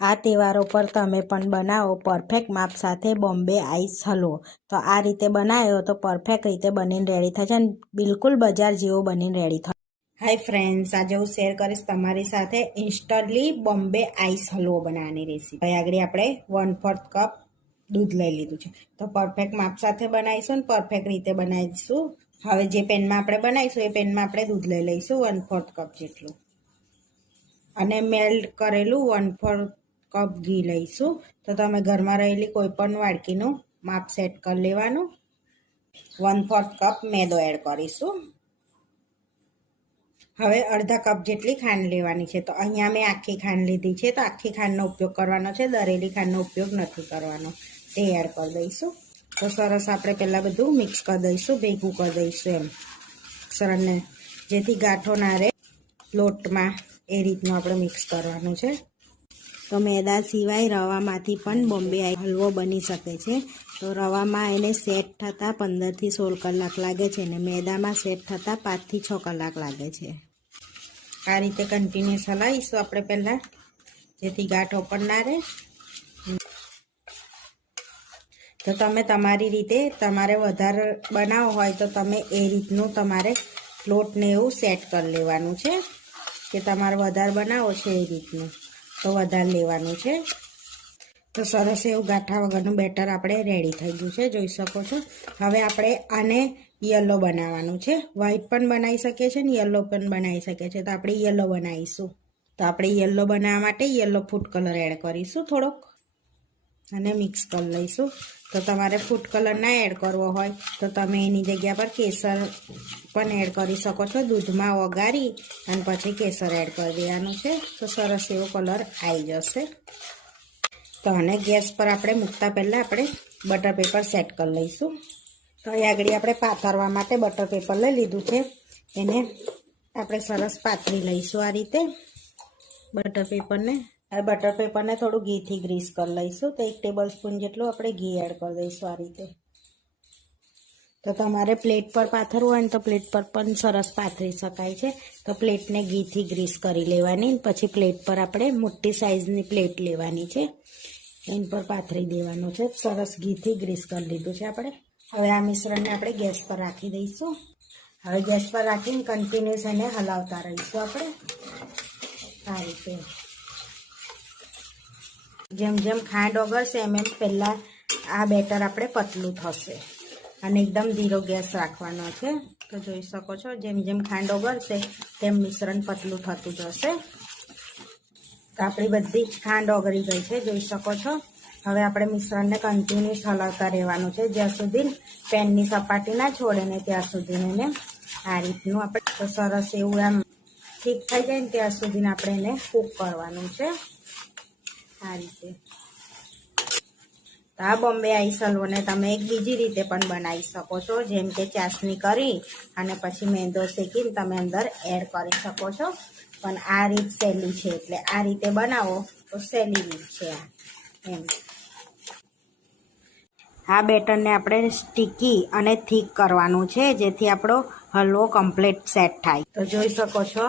આ તહેવારો પર તમે પણ બનાવો પરફેક્ટ માપ સાથે બોમ્બે આઈસ હલવો. તો આ રીતે બનાવ્યો તો પરફેક્ટ રીતે બનીને રેડી થશે અને બિલકુલ બજાર જેવો બનીને રેડી થશે. હાય ફ્રેન્ડ્સ, આજે હું શેર કરીશ તમારી સાથે ઇન્સ્ટન્ટલી બોમ્બે આઈસ હલવો બનાવવાની રેસીપી. હવે આગળ આપણે 1/4 કપ દૂધ લઈ લીધું છે. તો પરફેક્ટ માપ સાથે બનાવીશું ને પરફેક્ટ રીતે બનાવીશું. હવે જે પેનમાં આપણે બનાવીશું એ પેનમાં આપણે દૂધ લઈ લઈશું 1/4 કપ જેટલું, અને મેલ્ટ કરેલું 1/4 કપ ઘી લઈશું. તો તમે ઘરમાં રહેલી કોઈ પણ વાડકીનું માપ સેટ કરી લેવાનું. 1/4 કપ મેદો એડ કરીશું. હવે અડધા કપ જેટલી ખાંડ લેવાની છે. તો અહીંયા મેં આખી ખાંડ લીધી છે, તો આખી ખાંડનો ઉપયોગ કરવાનો છે, દરેલી ખાંડનો ઉપયોગ નથી કરવાનો. તે એડ કરી દઈશું. તો સરસ આપણે પહેલાં બધું મિક્સ કરી દઈશું, ભેગું કરી દઈશું એમ સરળને, જેથી ગાંઠો ના રહે લોટમાં. એ રીતનું આપણે મિક્સ કરવાનું છે. તો મેદા સિવાય રવામાંથી પણ બોમ્બે હલવો બની શકે છે. તો રવામાં એને સેટ થતાં 15થી 16 કલાક લાગે છે અને મેદામાં સેટ થતાં 5થી 6 કલાક લાગે છે. આ રીતે કન્ટિન્યુઅસ હલાવીશું આપણે પહેલાં, જેથી ગાંઠો પણ ના રહે. તો તમે તમારી રીતે, તમારે વધારે બનાવો હોય તો તમે એ રીતનું તમારે લોટને એવું સેટ કરી લેવાનું છે કે તમારે વધારે બનાવો છે એ રીતનું તો વધારે લેવાનું છે. તો સરસ એવું ગાંઠા વગરનું બેટર આપણે રેડી થઈ ગયું છે, જોઈ શકો છો. હવે આપણે આને યલો બનાવવાનું છે. વ્હાઈટ પણ બનાવી શકીએ છીએ ને યલો પણ બનાવી શકીએ છીએ. તો આપણે યલો બનાવીશું. તો આપણે યલો બનાવવા માટે યલો ફૂડ કલર એડ કરીશું થોડોક, અને મિક્સ કરી લઈશું. તો તમારે ફૂડ કલર ના એડ કરવો હોય તો તમે એની જગ્યા પર કેસર પણ એડ કરી શકો છો. દૂધમાં ઓગાળી અને પછી કેસર એડ કરી દેવાનું છે. તો સરસ એવો કલર આવી જશે. તો અને ગેસ પર આપણે મૂકતા પહેલાં આપણે બટર પેપર સેટ કરી લઈશું. તો અહીં આગળ આપણે પાથરવા માટે બટર પેપર લઈ લીધું છે. એને આપણે સરસ પાથરી લઈશું આ રીતે બટર પેપરને. હવે બટર પેપરને થોડું ઘીથી ગ્રીસ કરી લઈશું. તો 1 ટેબલ સ્પૂન જેટલું આપણે ઘી એડ કરી દઈશું આ રીતે. તો તમારે પ્લેટ પર પાથરવું હોય ને તો પ્લેટ પર પણ સરસ પાથરી શકાય છે. તો પ્લેટને ઘીથી ગ્રીસ કરી લેવાની. પછી પ્લેટ પર આપણે મોટી સાઈઝની પ્લેટ લેવાની છે, એની પર પાથરી દેવાનું છે. સરસ ઘીથી ગ્રીસ કરી લીધું છે આપણે. હવે આ મિશ્રણને આપણે ગેસ પર રાખી દઈશું. હવે ગેસ પર રાખીને કન્ટિન્યુઅસ એને હલાવતા રહીશું આપણે આ રીતે. જેમ જેમ ખાંડ ઓગળશે એમ એમ પહેલાં આ બેટર આપણે પતલું થશે અને એકદમ ધીરો ગેસ રાખવાનો છે. તો જોઈ શકો છો, જેમ જેમ ખાંડ ઓગળશે તેમ મિશ્રણ પતલું થતું જશે. તો આપણી બધી જ ખાંડ ઓગળી ગઈ છે, જોઈ શકો છો. હવે આપણે મિશ્રણને કન્ટિન્યુઅસ હલાવતા રહેવાનું છે, જ્યાં સુધી પેનની સપાટી ના છોડે ને ત્યાં સુધી એને આ રીતનું આપણે તો સરસ એવું આમ ઠીક થઈ જાય ને ત્યાં સુધી આપણે એને કૂક કરવાનું છે આ રીતે. તો આ બોમ્બે આઈસ હલવોને તમે એક બીજી રીતે પણ બનાવી શકો છો, જેમ કે ચાસણી કરી અને પછી મેંદો શેકીને તમે અંદર એડ કરી શકો છો. પણ આ રીત સહેલી છે, એટલે આ રીતે બનાવો તો સહેલી રીત છે આ એમ. આ બેટરને આપણે સ્ટીકી અને થીક કરવાનું છે, જેથી આપણો હલવો કમ્પ્લીટ સેટ થાય. તો જોઈ શકો છો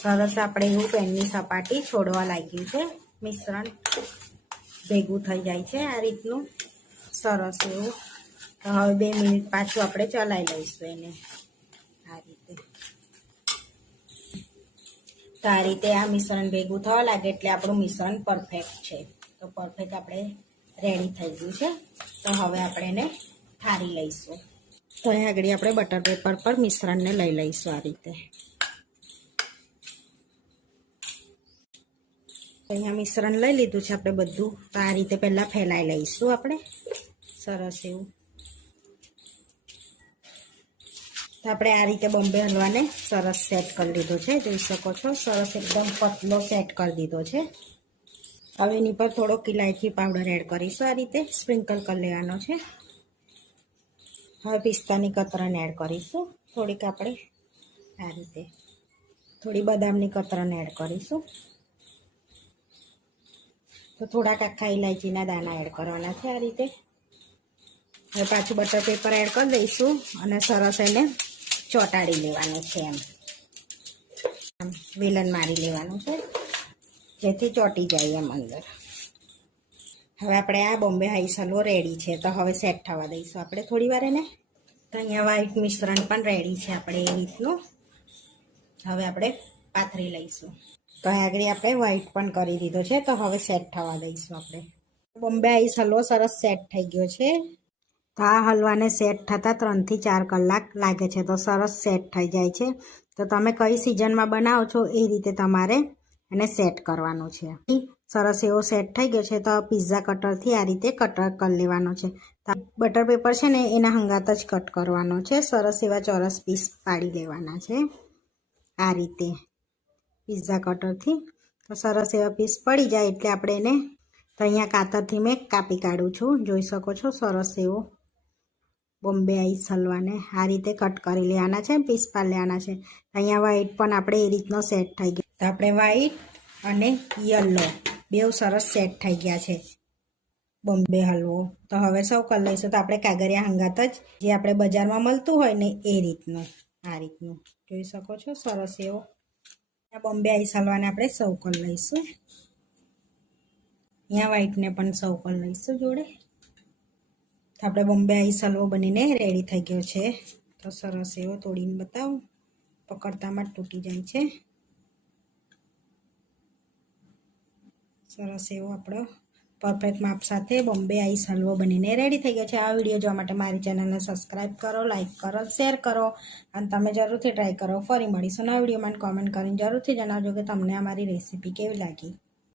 સરસ આપણે એવું પેનની સપાટી છોડવા લાગ્યું છે. મિશ્રણ ભેગું થઈ જાય છે આ રીતનું સરસ એવું. તો હવે 2 મિનિટ પાછું આપણે ચલાવી લઈશું એને આ રીતે. તો આ રીતે આ મિશ્રણ ભેગું થવા લાગે એટલે આપણું મિશ્રણ પરફેક્ટ છે. તો પરફેક્ટ આપણે રેડી થઈ ગયું છે. તો હવે આપણે એને ઠારી લઈશું. તો અહીં આગળ આપણે બટર પેપર પર મિશ્રણને લઈ લઈશું આ રીતે. અહીંયા મિશ્રણ લઈ લીધું છે આપણે બધું. તો આ રીતે પહેલાં ફેલાઈ લઈશું આપણે સરસ એવું. તો આપણે આ રીતે બોમ્બે હલવાને સરસ સેટ કરી લીધો છે, જોઈ શકો છો. સરસ એકદમ પતલો સેટ કરી દીધો છે. હવે એની પર થોડોક ઇલાયચી પાવડર એડ કરીશું આ રીતે, સ્પ્રિંકલ કરી લેવાનો છે. હવે પિસ્તાની કતરણ એડ કરીશું થોડીક આપણે આ રીતે. થોડી બદામની કતરણ એડ કરીશું. તો થોડાક આખા ઇલાયચીના દાણા એડ કરવાના છે આ રીતે. હવે પાછું બટર પેપર એડ કરી દઈશું અને સરસ એને ચોંટાડી લેવાનું છે એમ વેલણ મારી લેવાનું છે, જેથી ચોંટી જાય એમ અંદર. હવે આપણે આ બોમ્બે આઈસ હલવો રેડી છે, તો હવે સેટ થવા દઈશું આપણે થોડી વાર એને. તો અહીંયા વ્હાઈટ મિશ્રણ પણ રેડી છે આપણે એ રીતનું. હવે આપણે પાથરી લઈશું. તો આગળ આપણે વ્હાઈટ પણ કરી દીધો છે, તો હવે સેટ થવા દઈશું આપણે. બોમ્બે આઈસ હલવો સરસ સેટ થઈ ગયો છે. તો આ હલવાને સેટ થતાં 3 થી 4 કલાક લાગે છે, તો સરસ સેટ થઈ જાય છે. તો તમે કઈ સિઝનમાં બનાવો છો એ રીતે તમારે એને સેટ કરવાનું છે. સરસ એવો સેટ થઈ ગયો છે, તો પિઝા કટરથી આ રીતે કટ કરી લેવાનો છે. બટર પેપર છે ને એના હંગાત જ કટ કરવાનો છે. સરસ એવા ચોરસ પીસ પાડી લેવાના છે આ રીતે પિઝા કટરથી. તો સરસ એવા પીસ પડી જાય એટલે આપણે એને, તો અહીંયા કાતરથી મેં કાપી કાઢું છું, જોઈ શકો છો. સરસ એવો બોમ્બે આઈસ હલવાને આ રીતે કટ કરી લેવાના છે, પીસ પાડી લેવાના છે. અહીંયા વ્હાઈટ પણ આપણે એ રીતનો સેટ થઈ ગયો. તો આપણે વ્હાઈટ અને યલો બેઉ સરસ સેટ થઈ ગયા છે બોમ્બે હલવો. તો હવે સૌ કરી લઈશું. તો આપણે કાગળિયા હંગાત જ જે આપણે બજારમાં મળતું હોય ને એ રીતનું, આ રીતનું જોઈ શકો છો. સરસ એવો બોમ્બે આઈસ હલવાને આપણે સૌ કરી લઈશું. અહીંયા વ્હાઈટને પણ સૌ કરી લઈશું જોડે. તો આપણે બોમ્બે આઈસ હલવો બનીને રેડી થઈ ગયો છે. તો સરસ એવો તોડીને બતાવું, પકડતામાં જ તૂટી જાય છે. સરસ એવો આપણો પરફેક્ટ માપ સાથે બોમ્બે આઈસ હલવો બનીને રેડી થઈ ગયો છે. આ વિડીયો જોવા માટે મારી ચેનલને સબસ્ક્રાઈબ કરો, લાઈક કરો, શેર કરો અને તમે જરૂરથી ટ્રાય કરો. ફરી મળીશું નવા વિડીયોમાં. કોમેન્ટ કરીને જરૂરથી જણાવજો કે તમને અમારી રેસીપી કેવી લાગી.